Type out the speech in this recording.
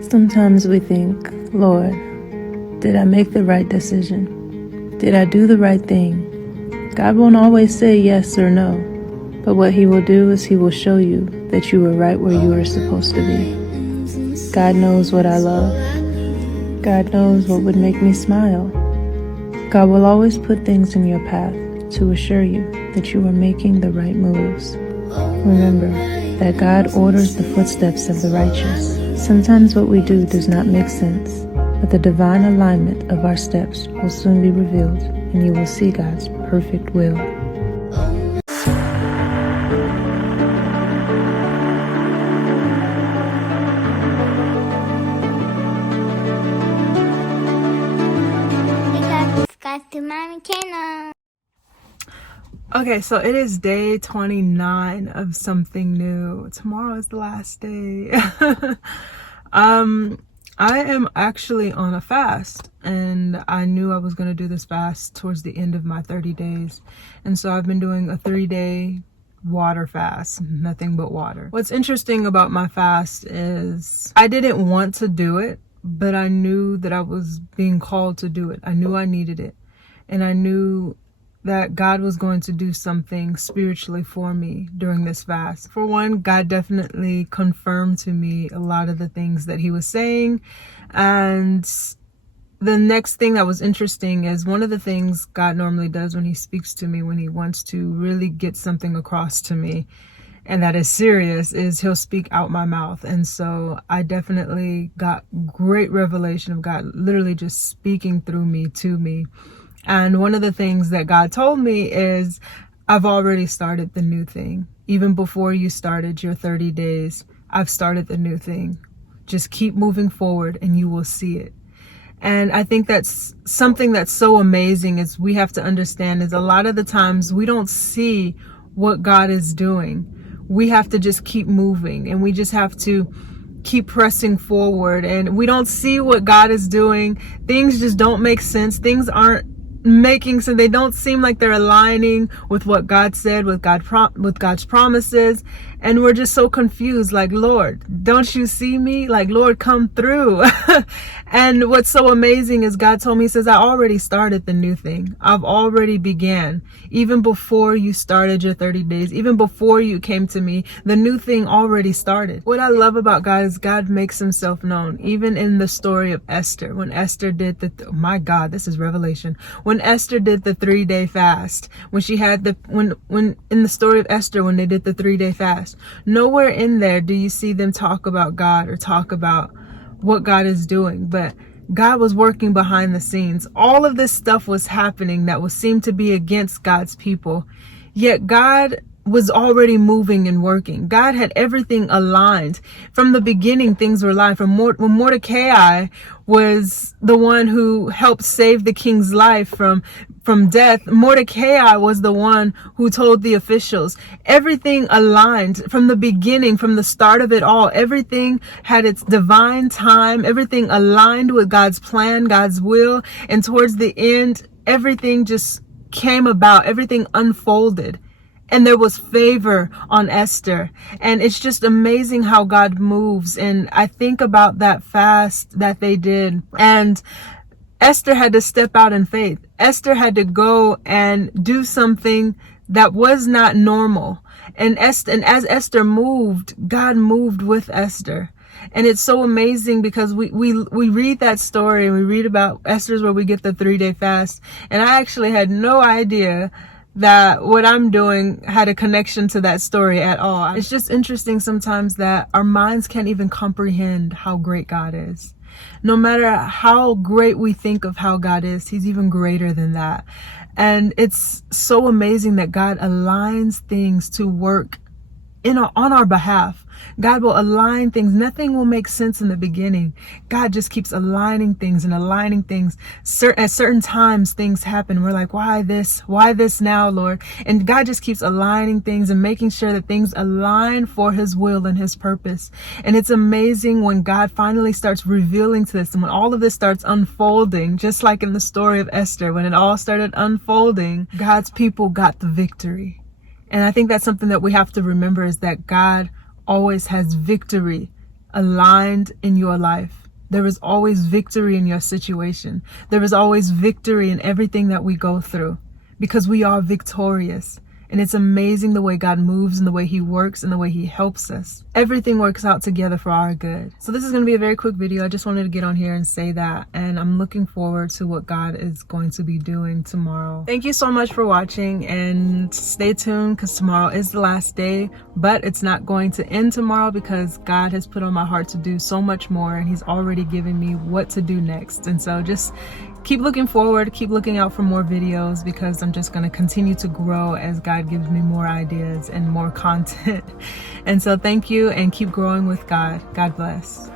Sometimes we think, Lord, did I make the right decision? Did I do the right thing? God won't always say yes or no, but what He will do is He will show you that you were right where you were supposed to be. God knows what I love. God knows what would make me smile. God will always put things in your path to assure you that you are making the right moves. Remember that God orders the footsteps of the righteous. Sometimes what we do does not make sense, but the divine alignment of our steps will soon be revealed, and you will see God's perfect will. Okay, so it is day 29 of something new. Tomorrow is the last day. I am actually on a fast, and I knew I was going to do this fast towards the end of my 30 days. And so I've been doing a 3-day water fast, nothing but water. What's interesting about my fast is I didn't want to do it, but I knew that I was being called to do it. I knew I needed it, and I knew that God was going to do something spiritually for me during this fast. For one, God definitely confirmed to me a lot of the things that He was saying. And the next thing that was interesting is one of the things God normally does when He speaks to me, when He wants to really get something across to me, and that is serious, is He'll speak out my mouth. And so I definitely got great revelation of God literally just speaking through me to me. And one of the things that God told me is, I've already started the new thing. Even before you started your 30 days, I've started the new thing. Just keep moving forward and you will see it. And I think that's something that's so amazing is we have to understand is a lot of the times we don't see what God is doing. We have to just keep moving, and we just have to keep pressing forward, and we don't see what God is doing. Things just don't make sense. Things aren't making sense. They don't seem like they're aligning with what God said, with God's promises, and we're just so confused, like, Lord, don't you see me? Like, Lord, come through. And what's so amazing is God told me, He says, I already started the new thing. I've already began. Even before you started your 30 days, even before you came to me, the new thing already started. What I love about God is God makes Himself known. Even in the story of Esther, when Esther did my God, this is revelation. When Esther did the 3-day fast, when she had when in the story of Esther, when they did the 3-day fast, nowhere in there do you see them talk about God or talk about what God is doing, but God was working behind the scenes. All of this stuff was happening that would seem to be against God's people, yet God was already moving and working. God had everything aligned. From the beginning, things were aligned. When Mordecai was the one who helped save the king's life from death, Mordecai was the one who told the officials. Everything aligned from the beginning, from the start of it all. Everything had its divine time. Everything aligned with God's plan, God's will. And towards the end, everything just came about. Everything unfolded. And there was favor on Esther. And it's just amazing how God moves. And I think about that fast that they did. And Esther had to step out in faith. Esther had to go and do something that was not normal. And as Esther moved, God moved with Esther. And it's so amazing because we read that story and we read about Esther's where we get the 3-day fast. And I actually had no idea that what I'm doing had a connection to that story at all. It's just interesting sometimes that our minds can't even comprehend how great God is. No matter how great we think of how God is, He's even greater than that. And it's so amazing that God aligns things to work on our behalf. God will align things. Nothing will make sense in the beginning. God just keeps aligning things and aligning things. At certain times, things happen. We're like, why this? Why this now, Lord? And God just keeps aligning things and making sure that things align for His will and His purpose. And it's amazing when God finally starts revealing to this, and when all of this starts unfolding, just like in the story of Esther, when it all started unfolding, God's people got the victory. And I think that's something that we have to remember, is that God always has victory aligned in your life. There is always victory in your situation. There is always victory in everything that we go through, because we are victorious. And it's amazing the way God moves and the way he works and the way he helps us. Everything works out together for our good. So this is going to be a very quick video. I just wanted to get on here and say that. And I'm looking forward to what God is going to be doing tomorrow. Thank you so much for watching, and stay tuned because tomorrow is the last day. But it's not going to end tomorrow because God has put on my heart to do so much more, and he's already given me what to do next. And so just keep looking forward, keep looking out for more videos, because I'm just going to continue to grow as God gives me more ideas and more content. And so thank you, and keep growing with God. God bless.